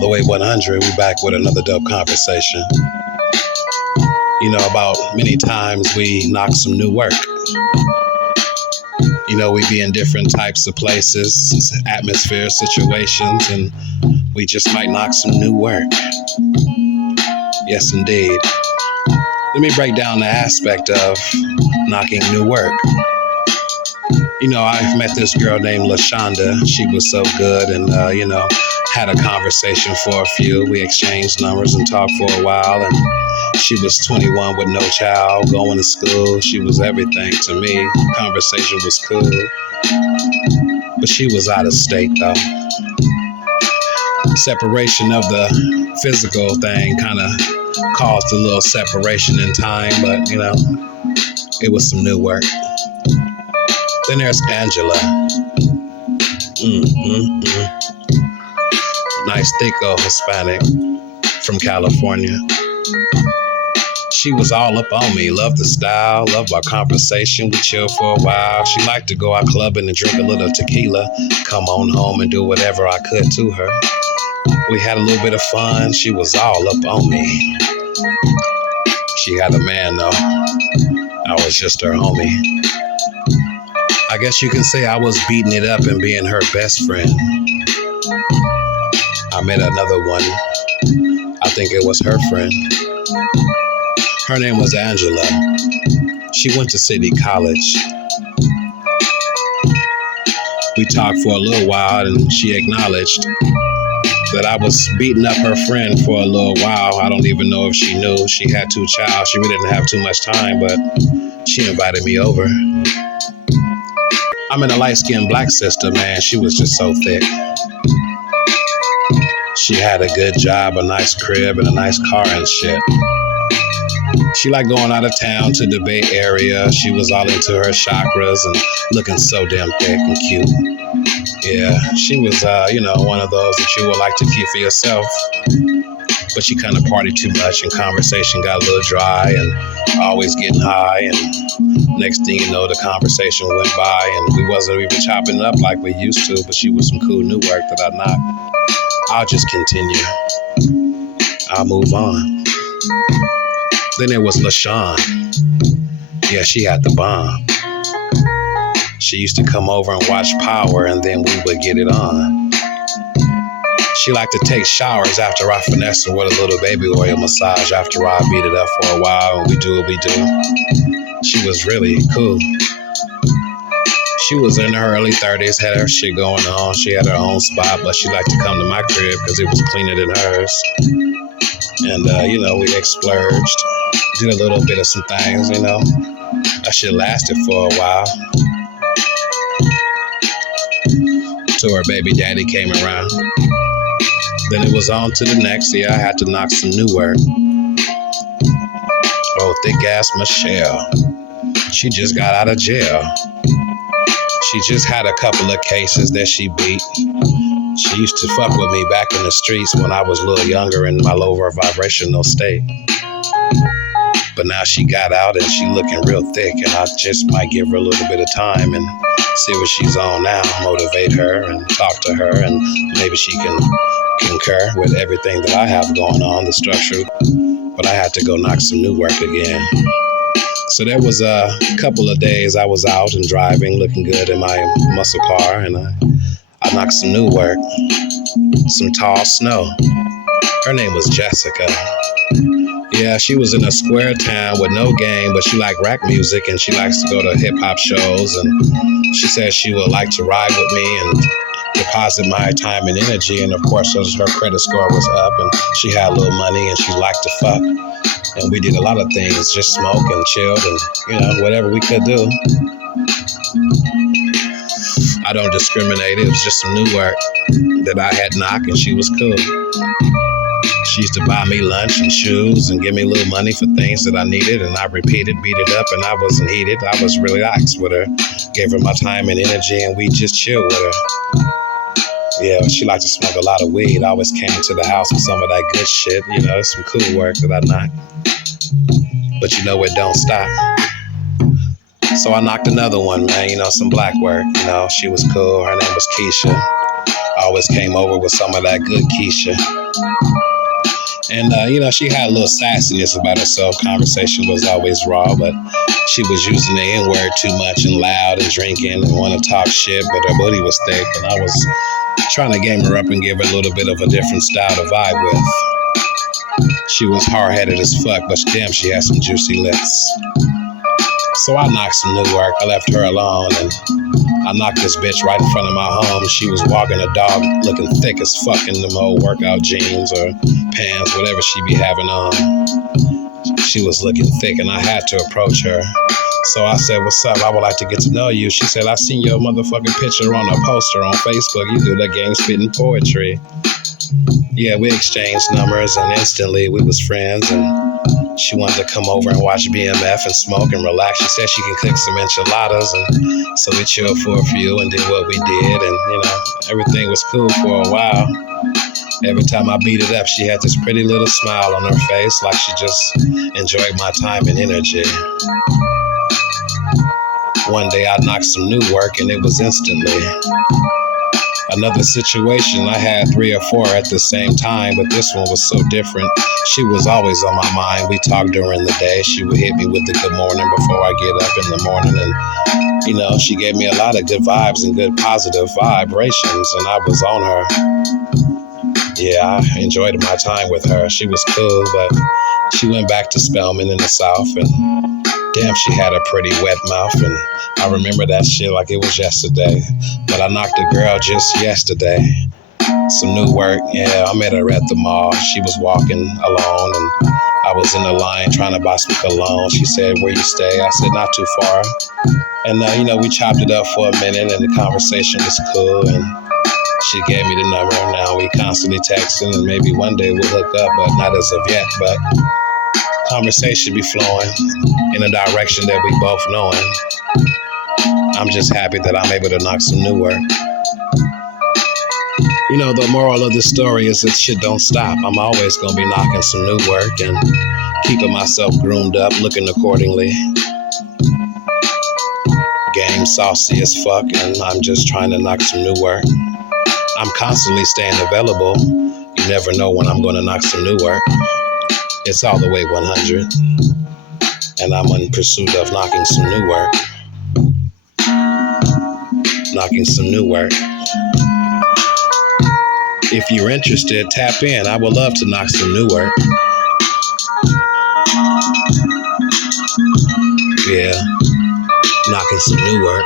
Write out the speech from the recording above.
All the way 100, we back with another dope conversation. You know, about many times we knock some new work. You know, we be in different types of places, atmosphere, situations, and we just might knock some new work. Yes, indeed. Let me break down the aspect of knocking new work. You know, I've met this girl named LaShonda. She was so good and, had a conversation for a few. We exchanged numbers and talked for a while. And she was 21 with no child, going to school. She was everything to me. Conversation was cool. But she was out of state, though. Separation of the physical thing kind of caused a little separation in time, but, it was some new work. Then there's Angela. Nice, thick old Hispanic from California. She was all up on me. Loved the style, loved our conversation. We chilled for a while. She liked to go out clubbing and drink a little tequila. Come on home and do whatever I could to her. We had a little bit of fun. She was all up on me. She had a man though. I was just her homie. I guess you can say I was beating it up and being her best friend. I met another one. I think it was her friend. Her name was Angela. She went to City College. We talked for a little while and she acknowledged that I was beating up her friend for a little while. I don't even know if she knew. She had 2 child. She really didn't have too much time, but she invited me over. I'm in a light-skinned black sister, man. She was just so thick. She had a good job, a nice crib, and a nice car and shit. She liked going out of town to the Bay Area. She was all into her chakras and looking so damn thick and cute. Yeah, she was, one of those that you would like to keep for yourself. But she kind of partied too much and conversation got a little dry and always getting high. And next thing you know, the conversation went by and we wasn't even chopping it up like we used to, but she was some cool new work that I knocked. I'll just continue. I'll move on. Then there was LaShawn. Yeah, she had the bomb. She used to come over and watch Power and then we would get it on. She liked to take showers after I finesse her with a little baby oil massage after I beat it up for a while and we do what we do. She was really cool. She was in her early 30s, had her shit going on. She had her own spot, but she liked to come to my crib because it was cleaner than hers. And, we splurged, did a little bit of some things, That shit lasted for a while. Till her baby daddy came around. Then it was on to the next. Yeah, I had to knock some new work. Oh, thick ass Michelle. She just got out of jail. She just had a couple of cases that she beat. She used to fuck with me back in the streets when I was a little younger in my lower vibrational state. But now she got out and she looking real thick and I just might give her a little bit of time and see what she's on now, motivate her and talk to her and maybe she can concur with everything that I have going on, the structure. But I had to go knock some new work again. So there was a couple of days I was out and driving, looking good in my muscle car, and I knocked some new work, some tall snow. Her name was Jessica. Yeah, she was in a square town with no game, but she liked rap music and she likes to go to hip hop shows. And she said she would like to ride with me and deposit my time and energy. And of course, her credit score was up and she had a little money and she liked to fuck. And we did a lot of things, just smoke and chilled and, whatever we could do. I don't discriminate. It was just some new work that I had knocked and she was cool. She used to buy me lunch and shoes and give me a little money for things that I needed. And I repeated, beat it up, and I wasn't heated. I was relaxed with her. Gave her my time and energy, and we just chilled with her. Yeah, she liked to smoke a lot of weed. I always came to the house with some of that good shit. Some cool work that I knocked. But it don't stop. So I knocked another one, man. Some black work. She was cool. Her name was Keisha. always came over with some of that good Keisha. And, she had a little sassiness about herself. Conversation was always raw, but she was using the N-word too much and loud and drinking and want to talk shit, but her booty was thick. And I was trying to game her up and give her a little bit of a different style to vibe with. She was hard-headed as fuck, but damn, she had some juicy lips. So I knocked some new work. I left her alone, and I knocked this bitch right in front of my home. She was walking a dog looking thick as fuck in them old workout jeans or pants, whatever she be having on. She was looking thick, and I had to approach her. So I said, "What's up? I would like to get to know you." She said, "I seen your motherfucking picture on a poster on Facebook. You do that game spitting poetry." Yeah, we exchanged numbers, and instantly we was friends, and she wanted to come over and watch BMF and smoke and relax. She said she can cook some enchiladas, and so we chilled for a few and did what we did, and everything was cool for a while. Every time I beat it up, she had this pretty little smile on her face, like she just enjoyed my time and energy. One day I knocked some new work, and it was instantly. Another situation, I had 3 or 4 at the same time, but this one was so different. She was always on my mind. We talked during the day. She would hit me with the good morning before I get up in the morning. And, she gave me a lot of good vibes and good positive vibrations, and I was on her. Yeah, I enjoyed my time with her. She was cool, but she went back to Spelman in the South, and damn, she had a pretty wet mouth, and I remember that shit like it was yesterday. But I knocked a girl just yesterday. Some new work, yeah, I met her at the mall. She was walking alone, and I was in the line trying to buy some cologne. She said, "Where you stay?" I said, "Not too far." And, we chopped it up for a minute, and the conversation was cool, and she gave me the number. Now we constantly texting, and maybe one day we'll hook up, but not as of yet. But conversation be flowing in a direction that we both knowing. I'm just happy that I'm able to knock some new work. The moral of the story is that shit don't stop. I'm always gonna be knocking some new work and keeping myself groomed up, looking accordingly. Game saucy as fuck, and I'm just trying to knock some new work. I'm constantly staying available. You never know when I'm gonna knock some new work. It's all the way 100, and I'm in pursuit of knocking some new work. Knocking some new work. If you're interested, tap in. I would love to knock some new work. Yeah, knocking some new work.